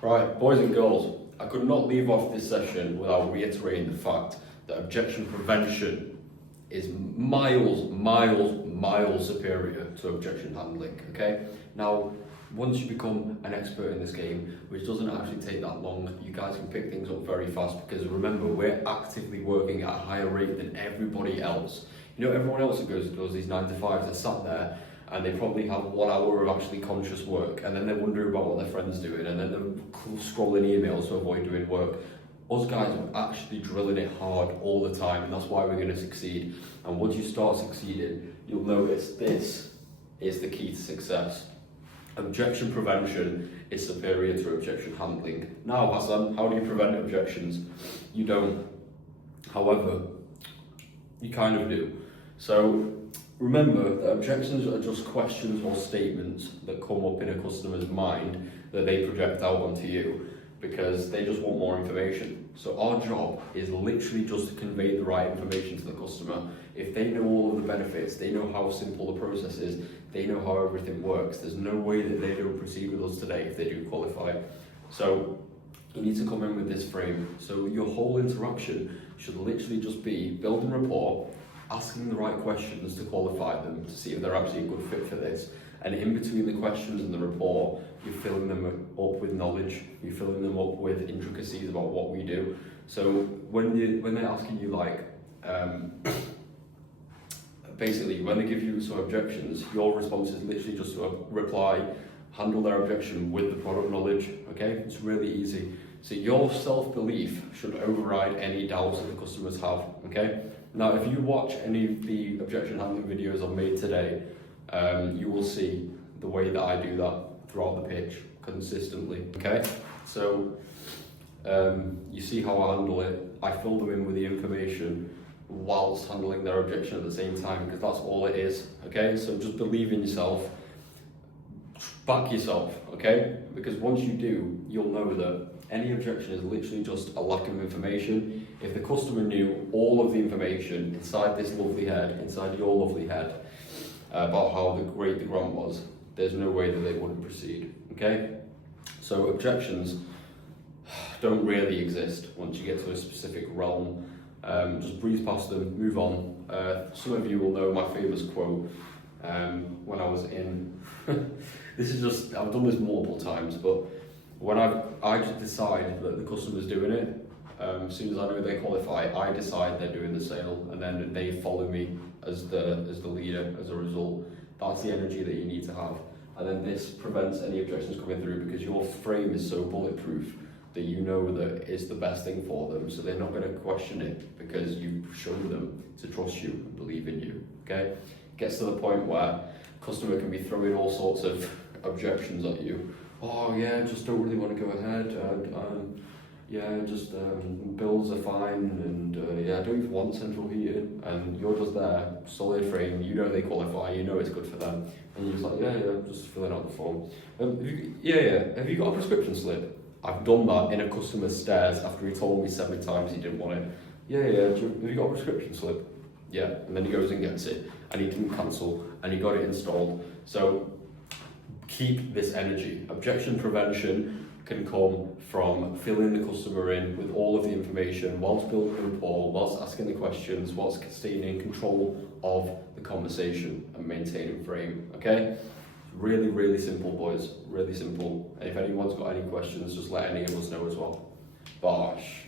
Right, boys and girls, I could not leave off this session without reiterating the fact that objection prevention is miles superior to objection handling, okay? Now, once you become an expert in this game, which doesn't actually take that long, you guys can pick things up very fast because remember, we're actively working at a higher rate than everybody else. You know, everyone else that does these 9 to 5s, they're sat there and they probably have 1 hour of actually conscious work, and then they're wondering about what their friend's doing, and then they're scrolling emails to avoid doing work. Us guys are actually drilling it hard all the time, and that's why we're going to succeed. And once you start succeeding, you'll notice this is the key to success. Objection prevention is superior to objection handling. Now, Hassan, how do you prevent objections? You don't. However, you kind of do. So remember that objections are just questions or statements that come up in a customer's mind that they project out onto you because they just want more information. So our job is literally just to convey the right information to the customer. If they know all of the benefits, they know how simple the process is, they know how everything works, there's no way that they don't proceed with us today if they do qualify. So you need to come in with this frame. So your whole interaction should literally just be building rapport, asking the right questions to qualify them, to see if they're actually a good fit for this. And in between the questions and the rapport, you're filling them up with knowledge, you're filling them up with intricacies about what we do. So when they're asking you like, basically when they give you some objections, your response is literally just to reply, handle their objection with the product knowledge, okay? It's really easy. So your self-belief should override any doubts that the customers have, okay? Now, if you watch any of the objection handling videos I've made today, you will see the way that I do that throughout the pitch consistently, okay? So, you see how I handle it. I fill them in with the information whilst handling their objection at the same time because that's all it is, okay? So just believe in yourself, back yourself, okay? Because once you do, you'll know that any objection is literally just a lack of information. If the customer knew all of the information inside this lovely head, inside your lovely head, about how great the grant was, there's no way that they wouldn't proceed, okay? So objections don't really exist once you get to a specific realm. Just breeze past them, move on. Some of you will know my famous quote when I was in, this is just, I've done this multiple times, but when I just decide that the customer's doing it, as soon as I know they qualify, I decide they're doing the sale, and then they follow me as the leader as a result. That's the energy that you need to have. And then this prevents any objections coming through because your frame is so bulletproof that you know that it's the best thing for them, so they're not going to question it because you've shown them to trust you and believe in you, okay? It gets to the point where customer can be throwing all sorts of objections at you. Oh yeah, just don't really want to go ahead, yeah, just bills are fine, and yeah, I don't even want central heating, and you're just there, solid frame, you know they qualify, you know it's good for them, and you're just like, yeah, I'm just filling out the form. Have you got a prescription slip? I've done that in a customer's stairs after he told me 7 times he didn't want it. Yeah, have you got a prescription slip? Yeah, and then he goes and gets it, and he didn't cancel, and he got it installed. So keep this energy. Objection prevention can come from filling the customer in with all of the information whilst building rapport, whilst asking the questions, whilst staying in control of the conversation and maintaining frame, okay? Really, really simple, boys, really simple. And if anyone's got any questions, just let any of us know as well. Bosh.